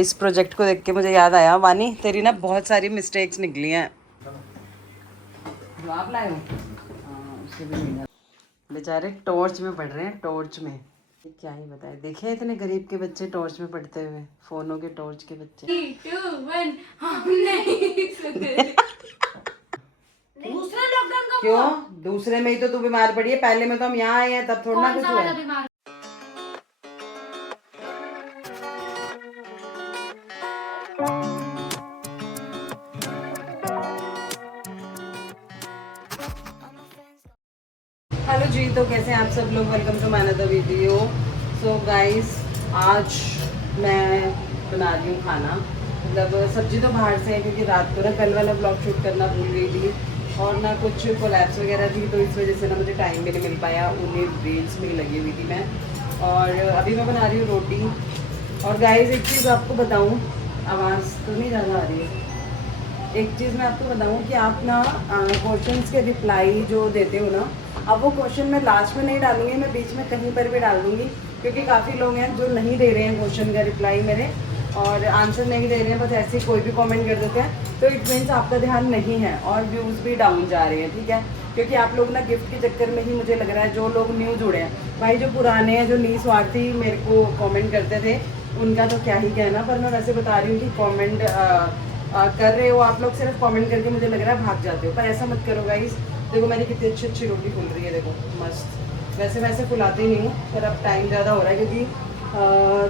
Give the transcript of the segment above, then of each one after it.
इस प्रोजेक्ट को देख के मुझे याद आया, वानी तेरी ना बहुत सारी मिस्टेक्स निकली हैं जो आप लाए हो। उससे भी नहीं, बेचारे टॉर्च में पढ़ रहे हैं, टॉर्च में। ये क्या ही बताए, देखे इतने गरीब के बच्चे टॉर्च में पढ़ते हुए, फोनों के टॉर्च के बच्चे। 3, 2, 1 हम नहीं सुधरे। दूसरा लॉकडाउन कब हुआ? क्यों दूसरे में ही तो तू बीमार पड़ी है, पहले में तो हम यहाँ आए हैं तब थोड़ा ना कौन कुछ सा हुआ वाला है। बीमार? हेलो जी, तो कैसे हैं आप सब लोग, welcome to my another video. So guys, आज मैं बना रही हूँ खाना। मतलब सब्जी तो बाहर से है क्योंकि रात को ना कल वाला ब्लॉग शूट करना भूल गई थी और ना कुछ कोलैप्स वगैरह थी, तो इस वजह से ना मुझे टाइम भी नहीं मिल पाया। उन्हें रील्स में ही लगी हुई थी मैं। और अभी मैं बना रही हूँ रोटी। और गाइस एक चीज़ आपको बताऊँ, आवाज़ तो नहीं ज़्यादा आ रही है। एक चीज़ मैं आपको बताऊं कि आप ना क्वेश्चंस के रिप्लाई जो देते हो ना, अब वो क्वेश्चन मैं लास्ट में नहीं डालूंगी, मैं बीच में कहीं पर भी डाल दूंगी, क्योंकि काफ़ी लोग हैं जो नहीं दे रहे हैं क्वेश्चन का रिप्लाई मेरे, और आंसर नहीं दे रहे हैं, बस ऐसे ही कोई भी कमेंट कर देते हैं। तो इट मीन्स आपका ध्यान नहीं है और व्यूज़ भी डाउन जा रहे हैं, ठीक है। क्योंकि आप लोग ना गिफ्ट के चक्कर में ही, मुझे लग रहा है जो लोग न्यू जुड़े हैं भाई, जो पुराने हैं, जो निस्वार्थी मेरे को कमेंट करते थे, उनका तो क्या ही कहना। पर मैं वैसे बता रही हूँ कि कमेंट कर रहे हो आप लोग, सिर्फ कमेंट करके मुझे लग रहा है भाग जाते हो, पर ऐसा मत करो गाइस। देखो मेरी कितनी अच्छी अच्छी रोटी फूल रही है, देखो मस्त। वैसे मैं ऐसे फुलाती नहीं हूँ, पर अब टाइम ज़्यादा हो रहा है क्योंकि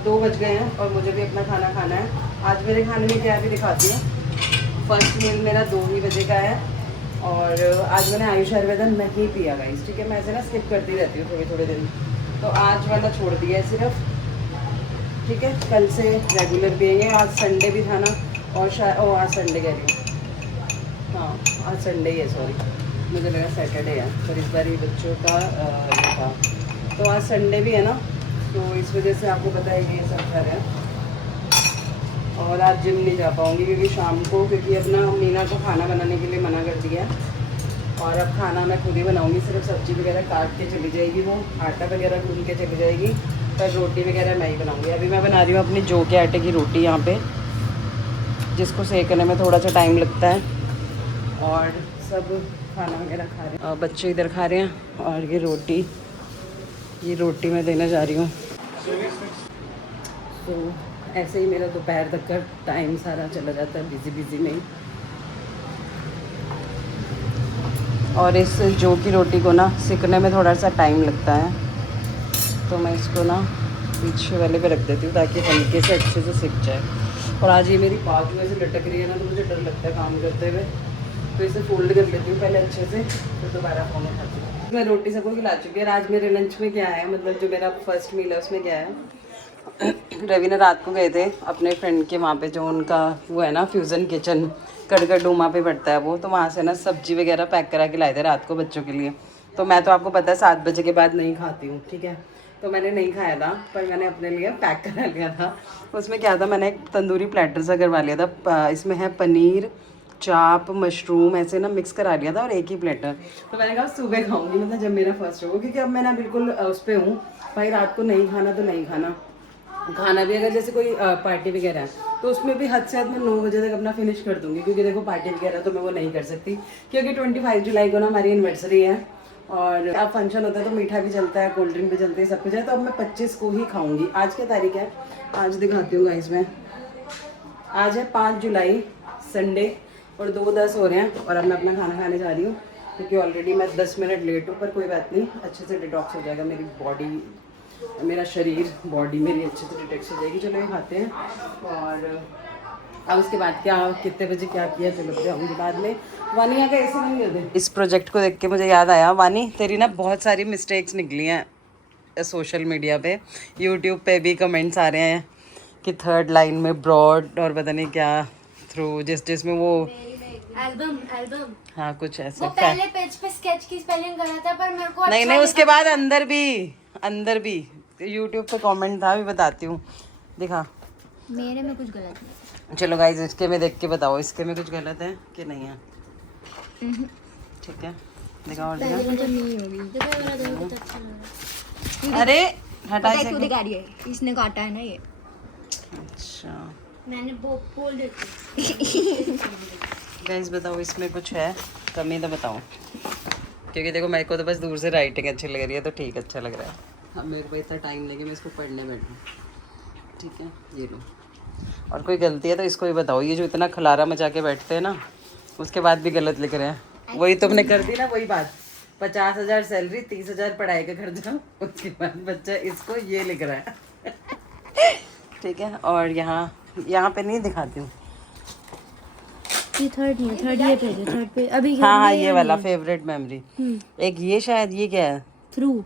2 बज गए हैं और मुझे भी अपना खाना खाना है। आज मेरे खाने में क्या भी दिखाती हूँ। फर्स्ट मील मेरा 2 ही बजे का है और आज मैंने आयुष आयुर्वेदन नहीं पिया गाइस, ठीक है। मैं ऐसे ना स्किप करती रहती हूँ थोड़े थोड़े दिन, तो आज वाला छोड़ दिया है सिर्फ, ठीक है। कल से रेगुलर पियेंगे। आज संडे भी था ना, और शायद आज संडे कह रही हूँ, हाँ आज संडे ही है, सॉरी मुझे लगा सैटरडे है, पर इस बार ये बच्चों का ये था, तो आज संडे भी है ना, तो इस वजह से आपको पता है ये सब कर रहे हैं। और आज जिम नहीं जा पाऊँगी क्योंकि शाम को, क्योंकि अब ना मीना को खाना बनाने के लिए मना कर दिया है और अब खाना मैं खुद ही बनाऊँगी। सिर्फ सब्ज़ी वगैरह काट के चली जाएगी, वो आटा वगैरह गूंद के चली जाएगी, पर रोटी वगैरह मैं ही बनाऊँगी। अभी मैं बना रही हूँ अपनी जौ के आटे की रोटी यहाँ पे, जिसको सेकने में थोड़ा सा टाइम लगता है। और सब खाना वगैरह खा रहे हैं और बच्चे इधर खा रहे हैं। और ये रोटी मैं देने जा रही हूँ। तो ऐसे ही मेरा दोपहर तक का टाइम सारा चला जाता है बिजी में ही। और इस जौ की रोटी को ना सिकने में थोड़ा सा टाइम लगता है, तो मैं इसको ना पीछे वाले पे रख देती हूँ ताकि हल्के से अच्छे से सिक जाए। और आज ये मेरी बाजू ऐसे लटक रही है ना, तो मुझे डर लगता है काम करते हुए, तो इसे फोल्ड कर लेती हूँ पहले अच्छे से, फिर दोबारा फोन उठाती हूँ। मैं रोटी सबको खिला चुकी है। आज मेरे लंच में क्या है, मतलब जो मेरा फर्स्ट मील है उसमें क्या है, रवि ने रात को गए थे अपने फ्रेंड के वहाँ पे, जो उनका वो है ना फ्यूज़न किचन, कड़कड़ डूमा पे पड़ता है वो, तो वहाँ से ना सब्जी वगैरह पैक करा के लाए थे रात को बच्चों के लिए। तो मैं तो आपको पता है 7 बजे के बाद नहीं खाती हूँ, ठीक है, तो मैंने नहीं खाया था, पर मैंने अपने लिए पैक करा लिया था। उसमें क्या था, मैंने एक तंदूरी प्लेटर सा करवा लिया था। इसमें है पनीर, चाप, मशरूम, ऐसे ना मिक्स करा लिया था और एक ही प्लेटर। तो मैंने कहा सुबह खाऊंगी, मतलब जब मेरा फर्स्ट होगा, क्योंकि अब मैं ना बिल्कुल उस पर हूँ भाई, रात को नहीं खाना तो नहीं खाना। खाना भी अगर जैसे कोई पार्टी वगैरह है तो उसमें भी हद से हद मैं 9 बजे तक अपना फिनिश कर दूंगी, क्योंकि देखो पार्टी वगैरह तो मैं वो नहीं कर सकती, क्योंकि 25 जुलाई को ना हमारी एनिवर्सरी है और अब फंक्शन होता है तो मीठा भी चलता है, कोल्ड ड्रिंक भी चलती है, सब कुछ है। तो अब मैं 25 को ही खाऊंगी। आज क्या तारीख है, आज दिखाती हूँ गाइस मैं, आज है 5 जुलाई संडे और 2:10 हो रहे हैं और अब मैं अपना खाना खाने जा रही हूँ, क्योंकि ऑलरेडी मैं 10 मिनट लेट हूँ, पर कोई बात नहीं, अच्छे से डिटॉक्स हो जाएगा मेरी बॉडी, मेरा शरीर, बॉडी मेरी अच्छे से डिटॉक्स हो जाएगी। चलो ये खाते हैं और अब उसके बाद क्या, कितने बजे क्या किया, चलो बताऊँगी बाद में। वानी यहाँ का ऐसे नहीं कर दे। इस प्रोजेक्ट को देख के मुझे याद आया, वानी तेरी ना बहुत सारी मिस्टेक्स निकली हैं सोशल मीडिया पे, यूट्यूब पे भी कमेंट्स आ रहे हैं कि 3rd लाइन में ब्रॉड और पता नहीं क्या थ्रू, जिसमें वो एल्बम हाँ कुछ ऐसे, वो पहले पेज पे स्केच की स्पेलिंग करा था, पर मेरे को नहीं उसके बाद अंदर भी यूट्यूब पे कमेंट था, भी बताती हूँ, दिखा मेरे में कुछ गलत नहीं। चलो गाइस इसके में देख के बताओ, इसके में कुछ गलत है कि नहीं है, ठीक है दिखाओ और दिखा। अरे हटा दिखा रही है, इसने काटा है ना ये। अच्छा मैंने बोल देती। गाइस बताओ इसमें कुछ है कमी तो बताओ, क्योंकि देखो मेरे को तो बस दूर से राइटिंग अच्छी लग रही है तो ठीक अच्छा लग रहा है। अब मेरे को इतना टाइम लगे मैं इसको पढ़ने बैठूँ, ठीक है ये लो। और कोई गलती है तो इसको ही बताओ, ये जो इतना खलारा मचा के बैठते हैं ना उसके बाद भी गलत लिख रहे हैं। वही तुमने कर दी ना वही बात, 50,000 सैलरी 30,000 पढ़ाई का खर्चा, उसके बाद बच्चा इसको ये लिख रहा है। ठीक है, और यहाँ पे नहीं दिखाती हूँ। ये थर्ड नहीं है, थर्ड ये पेज है, थर्ड पे अभी हाँ हाँ ये वाला फेवरेट मेमोरी, एक ये शायद ये क्या है थ्रू,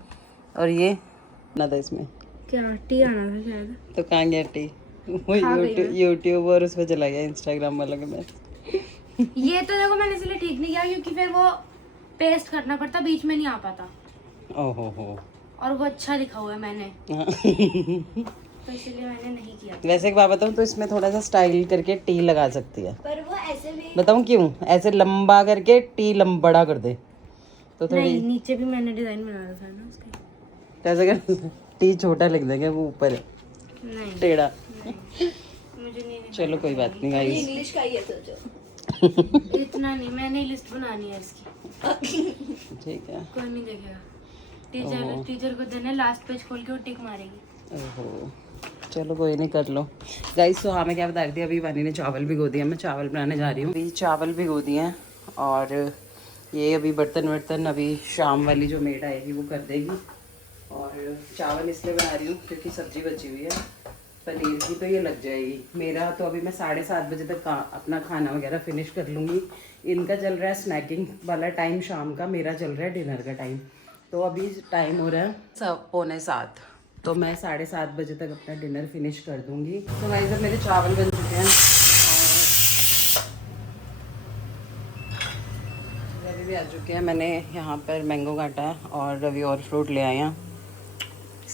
और ये ना था इसमें क्या टी आना था शायद। तो कहाँ गया टी, वो यूट्यूब और उस पर चला गया इंस्टाग्राम वाला के मैं। ये तो देखो मैंने इसलिए ठीक नहीं किया क्योंकि फिर वो पेस्ट करना पड़ता, बीच में नहीं आ पाता। ओहो हो। और वो अच्छा लिखा हुआ है मैंने, तो इसलिए मैंने नहीं किया। वैसे एक बात बताऊँ तो इसमें थोड़ा सा स्टाइल करके टी लगा सकती है, पर वो ऐसे भी बताऊँ क्यों, ऐसे लंबा करके टी बड़ा कर दे तो थोड़ी नहीं, नीचे भी मैंने डिजाइन बना रखा है ना उसके। कैसे कर टी छोटा लिख देंगे वो ऊपर है नहीं टेढ़ा। मुझे नहीं चलो कोई बात नहीं गाइस, इंग्लिश का ही है सोचो। इतना नहीं, मैंने लिस्ट बनानी है इसकी। ठीक है। कोई नहीं देखेगा, टीचर को देना, लास्ट पेज खोल के वो टिक मारेगी। ओहो चलो कोई नहीं कर लो गाइस। तो हाँ मैं क्या बता रही थी, अभी वानी ने चावल भिगो दिया, मैं चावल बनाने जा रही हूँ। अभी चावल भिगो दिए हैं और ये अभी बर्तन अभी शाम वाली जो मेड आएगी वो कर देगी। और चावल इसलिए बना रही हूँ क्योंकि सब्जी बची हुई है पनीर की, तो ये लग जाएगी। मेरा तो अभी मैं 7:30 बजे तक अपना खाना वगैरह फिनिश कर लूँगी। इनका चल रहा है स्नैकिंग वाला टाइम शाम का, मेरा चल रहा है डिनर का टाइम। तो अभी टाइम हो रहा है 6:45, तो मैं 7:30 बजे तक अपना डिनर फिनिश कर दूँगी। तो भाई जब मेरे चावल बन चुके हैं और रवि भी आ चुके हैं, मैंने यहाँ पर मैंगो काटा है और रवि और फ्रूट ले आए हैं।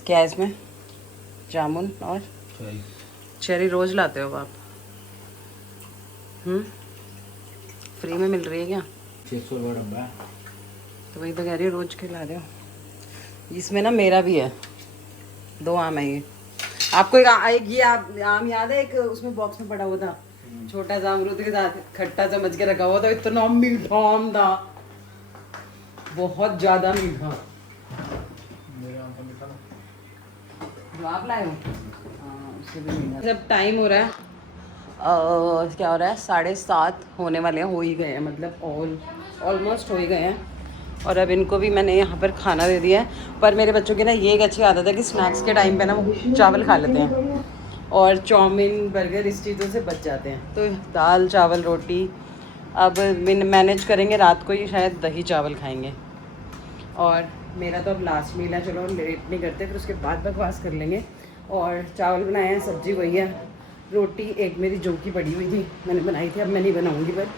क्या है इसमें, जामुन और चेरी रोज़ लाते हो आप? फ्री में मिल रही है क्या? 600 रुपये डब्बा। तो वही तो कह रही हो रोज खिला रहे हो। इसमें ना मेरा भी है 2 आम है ये। आपको एक ये आम याद है, एक उसमें बॉक्स में पड़ा हुआ था छोटा सा अमरूद के साथ खट्टा समझ के रखा हुआ था, इतना मीठा आम था, बहुत ज्यादा मीठा। जो आप लाए हो? हाँ उससे भी मीठा। जब टाइम हो रहा है क्या हो रहा है, 7:30 होने वाले हैं, हो ही गए हैं, मतलब ऑलमोस्ट हो ही गए हैं। और अब इनको भी मैंने यहाँ पर खाना दे दिया है। पर मेरे बच्चों की ना ये एक अच्छी आदत है कि स्नैक्स के टाइम पे ना वो चावल खा लेते हैं और चाउमीन बर्गर इस चीज़ों से बच जाते हैं। तो दाल चावल रोटी अब मैनेज करेंगे, रात को ही शायद दही चावल खाएंगे। और मेरा तो अब लास्ट मील है, चलो लेट नहीं करते, फिर उसके बाद बकवास कर लेंगे। और चावल बनाए हैं, सब्जी वही है, रोटी एक मेरी जो की पड़ी हुई थी मैंने बनाई थी, अब मैं नहीं बनाऊँगी, पर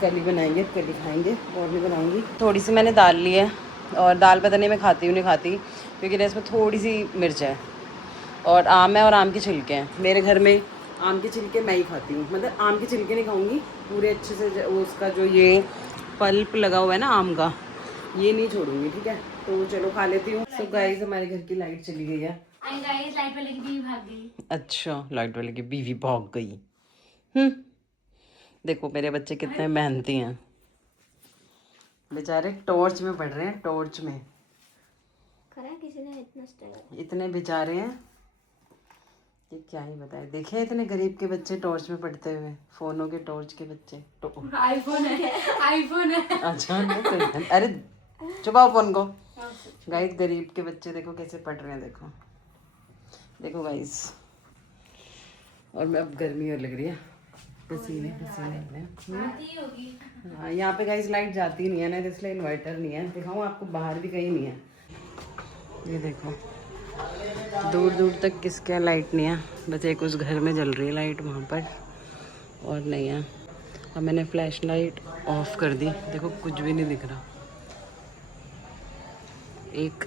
कल ही बनाएंगे, कल ही खाएंगे और नहीं बनाऊँगी। थोड़ी सी मैंने दाल ली है और दाल पता नहीं मैं खाती हूँ नहीं खाती, क्योंकि ना इसमें थोड़ी सी मिर्च है और आम है और आम के छिलके हैं। मेरे घर में आम के छिलके मैं ही खाती हूँ, मतलब आम के छिलके नहीं खाऊँगी पूरे अच्छे से, उसका जो ये पल्प लगा हुआ है ना आम का, ये नहीं छोड़ूंगी, ठीक है। तो चलो खा लेती हूँ। सो गाइस हमारे घर की लाइट चली गई है। गाइस लाइट वाले की बीवी भाग गई। अच्छा लाइट वाले की बीवी भाग गई। देखो मेरे बच्चे कितने मेहनती हैं, बेचारे टॉर्च में पढ़ रहे हैं, टॉर्च में करा किसी ने इतना स्ट्रगल, इतने बेचारे हैं कि क्या ही बताए। देखे इतने गरीब के बच्चे टॉर्च में पढ़ते हुए, फोनों के टॉर्च के बच्चे। आईफोन है, आईफोन है। अच्छा नहीं, अरे चुपाओ फोन को। गाइस गरीब के बच्चे देखो कैसे पढ़ रहे हैं, देखो देखो गाइस। और मैं अब गर्मी और लग रही है, पसीने पसीने हो रहे हैं। आती होगी। हाँ यहाँ पे गाइस लाइट जाती नहीं है ना, इसलिए इन्वर्टर नहीं है। दिखाऊँ आपको, बाहर भी कहीं नहीं है, ये देखो दूर दूर तक किसके लाइट नहीं है, बस एक उस घर में जल रही है लाइट वहाँ पर, और नहीं है। अब मैंने फ्लैश लाइट ऑफ कर दी, देखो कुछ भी नहीं दिख रहा, एक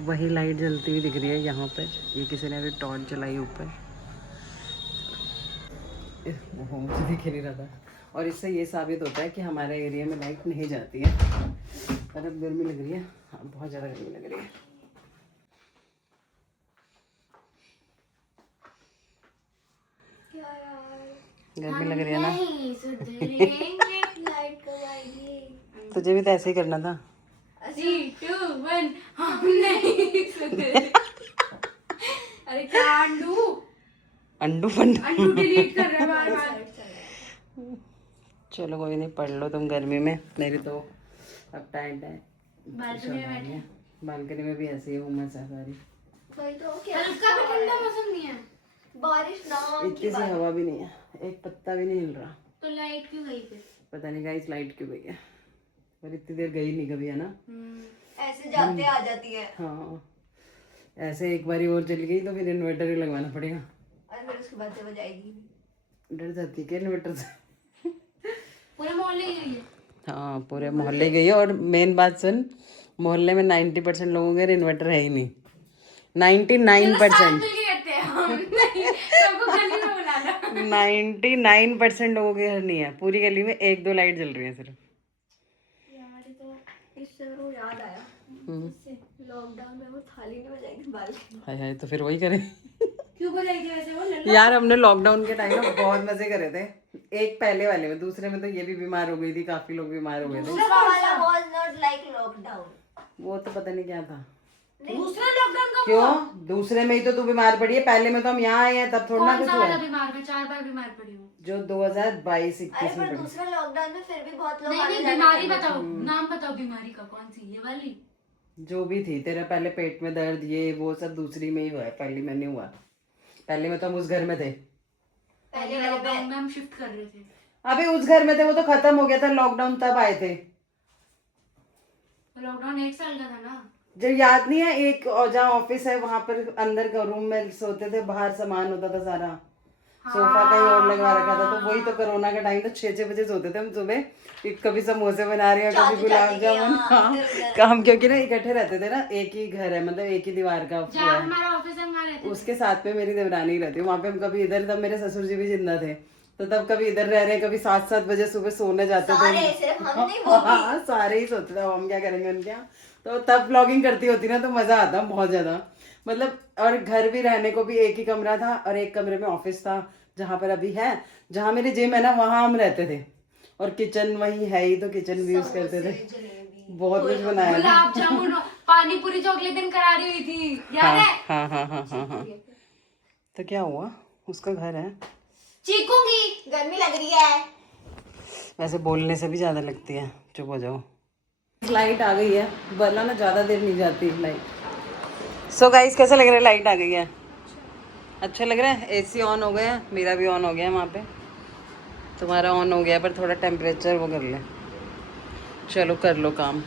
वही लाइट जलती हुई दिख रही है यहाँ पर, ये किसी ने अभी टॉर्च जलाई ऊपर, वो मुझे दिख नहीं रहा था। और इससे ये साबित होता है कि हमारे एरिया में लाइट नहीं जाती है। पर अब गर्मी लग रही है, हाँ बहुत ज़्यादा गर्मी लग रही है। क्या यार गर्मी लग रही है ना? नहीं सुधरेंगे। लाइट कब आएगी? तुझे भी तो ऐसे ही करना था। 3, 2, 1 हम नहीं सुधरे। अरे क्या अंडू अंडू डिलीट कर रहा है बार-बार। चलो कोई नहीं, पढ़ लो तुम गर्मी में, मेरी तो अब टाइट है। बालकनी में बैठे। बालकनी में भी ऐसी है उमस है सारी। वही तो क्या हल्का भी ठंडा मौसम नहीं है बारिश नाम इतनी सी हवा भी नहीं है, एक पत्ता भी नहीं हिल रहा। तो लाइट क्यों गई फिर? पता नहीं गाइस लाइट क्यों गई है, पर इतनी देर गई नहीं कभी, है ना? ऐसे जाते आ जाती है हाँ, ऐसे एक बारी और चली गई तो फिर इन्वर्टर ही लगवाना पड़ेगा। और फिर उसके बाद जब जाएगी। डर जाती है क्या इन्वर्टर से? पूरे मोहल्ले ही गई है। हाँ पूरे मोहल्ले गई है, और मेन बात सुन, मोहल्ले में 90% लोगों के इन्वर्टर है ही नहीं। 99% 99% लोगों के घर नहीं है। पूरी गली में 1-2 लाइट जल रही है सिर्फ। यार तो इससे मेरे को याद आया, लॉकडाउन में वो थाली नहीं बजाई थी बाल्टी। हाय हाय, तो फिर वही करें। क्यों बजाई थी वैसे वो? यार हमने लॉकडाउन के टाइम में बहुत मजे करे थे। एक पहले वाले में, दूसरे में तो ये भी बीमार हो गई थी, काफी लोग बीमार हो गए थे। दूसरा वाला वाज नॉट लाइक लॉकडाउन। वो तो पता नहीं क्या था। दूसरा लॉकडाउन का क्यों? दूसरे में ही तो तू बीमार पड़ी है, पहले में तो हम यहाँ आए हैं तब थोड़ा ना कौन कुछ सा हुआ वाला है। बीमार? मैं 4 बार बीमार पड़ी हूँ। जो 2022-21 अरे में पर पड़ी। दूसरा लॉकडाउन में फिर भी बहुत लोग नहीं आने नहीं, जाने बीमारी लगे। बताओ, नाम बताओ बीमारी का, कौन सी? ये वाली? जो भी थी, तेरा पहले पेट में दर्द ये वो सब दूसरी में ही हुआ है, पहली में नहीं हुआ। पहले में तो हम उस घर में थे। पहले वाले लॉकडाउन में हम शिफ्ट कर रहे थे। अबे उस घर में थे, वो तो खत्म हो गया था, लॉकडाउन तब आए थे। लॉकडाउन 1 साल का था ना। जो याद नहीं है, एक जहाँ ऑफिस है वहां पर अंदर का रूम में सोते थे, बाहर सामान होता था सारा, सोफा कहीं और लगवा रखा था। तो वही तो कोरोना का टाइम था, 6-6 बजे सोते थे हम सुबह, कि कभी समोसे बना रहे हैं, कभी गुलाब जामुन। हाँ काम, क्योंकि ना इकट्ठे रहते थे ना, एक ही घर है, मतलब एक ही दीवार का जहाँ हमारा ऑफिस है वहाँ रहते उसके साथ में मेरी देवरानी रहती है वहां पे। हम कभी इधर, तब मेरे ससुर जी भी जिंदा थे, तो तब कभी इधर रह रहे हैं, कभी 7-7 बजे सुबह सोने जाते थे। सारे सिर्फ हम नहीं, वो भी। हाँ सारे ही सोचते थे अब हम क्या करेंगे उनके यहाँ। तो तब व्लॉगिंग करती होती ना तो मजा आता बहुत ज्यादा, मतलब। और घर भी रहने को भी एक ही कमरा था, और एक कमरे में ऑफिस था, जहाँ पर अभी है, जहाँ मेरी जिम है ना, वहाँ हम रहते थे। और किचन वही है ही, तो किचन भी यूज करते थे, बहुत कुछ बनाया था। गुलाब जामुन पानी पूरी चॉकलेट दिन करारी हुई थी, याद है? हाँ हाँ हाँ हाँ हाँ। तो क्या हुआ, उसका घर है। चीखूंगी, गर्मी लग रही है। वैसे बोलने से भी ज्यादा लगती है, चुप हो जाओ। लाइट आ गई है, वरना ना ज्यादा देर नहीं जाती लाइट। सो गाइस कैसा लग रहा है, लाइट आ गई है? अच्छा लग रहा है। एसी ऑन हो गया, मेरा भी ऑन हो गया, वहाँ पे तुम्हारा ऑन हो गया, पर थोड़ा टेम्परेचर वो कर ले। चलो कर लो काम।